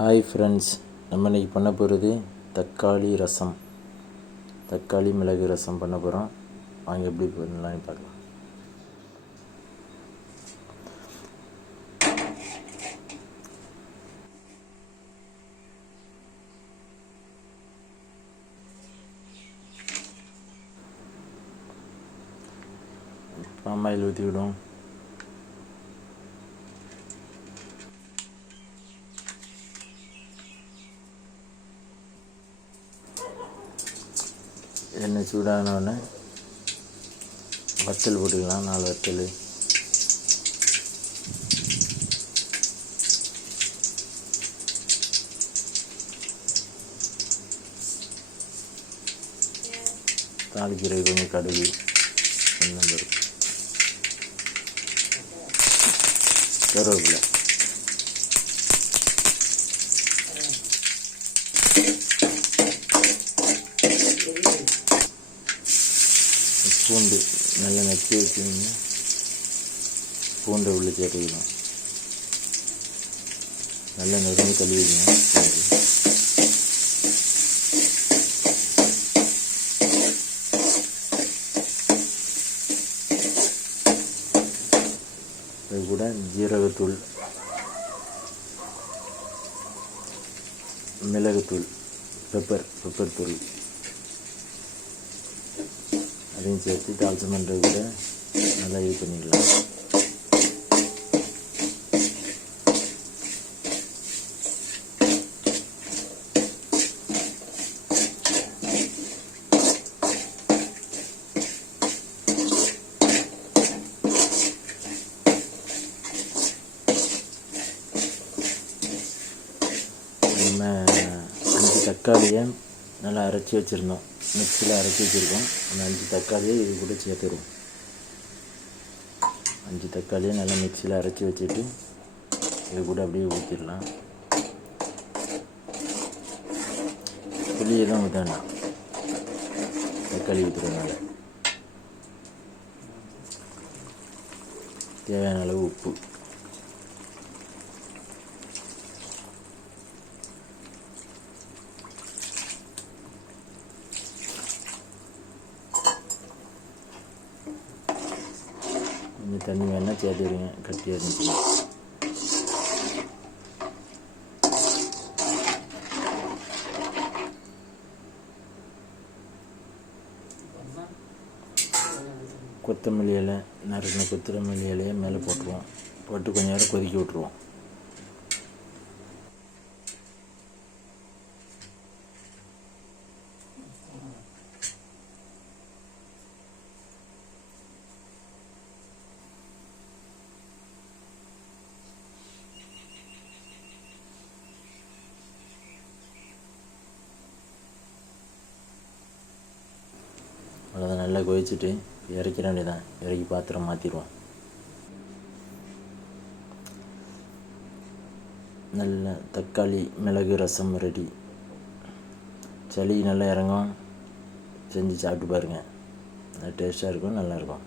Hi friends நம்ம இன்றைக்கி பண்ண போகிறது தக்காளி ரசம். தக்காளி மிளகு ரசம் பண்ண போகிறோம் வாங்க எப்படி பண்ணலாம்னு பார்க்கலாம். பாமாயில் ஊற்றி விடும் எண்ணெய் சூடானோடனே வத்தல் போட்டுக்கலாம் நாலு வத்தல். தாளிக்கிறது கொஞ்சம் கடுகு கருவேப்பிலை. பூண்டு நல்லா நச்சு வச்சுக்கிங்க. பூண்டை உள்ள சேர்த்துக்கலாம். நல்லா நெருங்கி கழுவிங்க அது கூட ஜீரகத்தூள். மிளகுத்தூள். பெப்பர் பெப்பர் தூள் அதையும் சேர்த்து தால்சம் பண்ணுறது கூட நல்லா இது பண்ணிக்கலாம் நம்ம அஞ்சு தக்காளியை நல்லா அரைச்சி வச்சுருந்தோம். மிக்சியில் அரைச்சி வச்சுருக்கோம். அந்த அஞ்சு தக்காளியை இது கூட சேர்த்துருவோம். அஞ்சு தக்காளியை நல்லா மிக்சியில் அரைச்சி வச்சுட்டு இது கூட அப்படியே ஊற்றிடலாம் புளியெல்லாம் ஊற்றணும் தக்காளி ஊற்றுறதுனால தேவையான அளவு உப்பு. கொஞ்சம் தண்ணி வேணால் சேர்த்துருங்க கட்டியாக இருந்துச்சு. கொத்தமல்லி இலை நறுக்கின கொத்தமல்லி இலையை மேலே போட்டுருவோம். போட்டு கொஞ்சம் நேரம் கொதிக்க விட்ருவோம் அவ்வளோதான் நல்லா கொதிச்சுட்டு இறக்கிற வேண்டியதான் இறக்கி பாத்திரம் மாற்றிடுவோம் நல்ல தக்காளி மிளகு ரசம் ரெடி சளி நல்லா இறங்கும். செஞ்சு சாப்பிட்டு பாருங்கள் நல்லா டேஸ்ட்டாக இருக்கும் நல்லாயிருக்கும்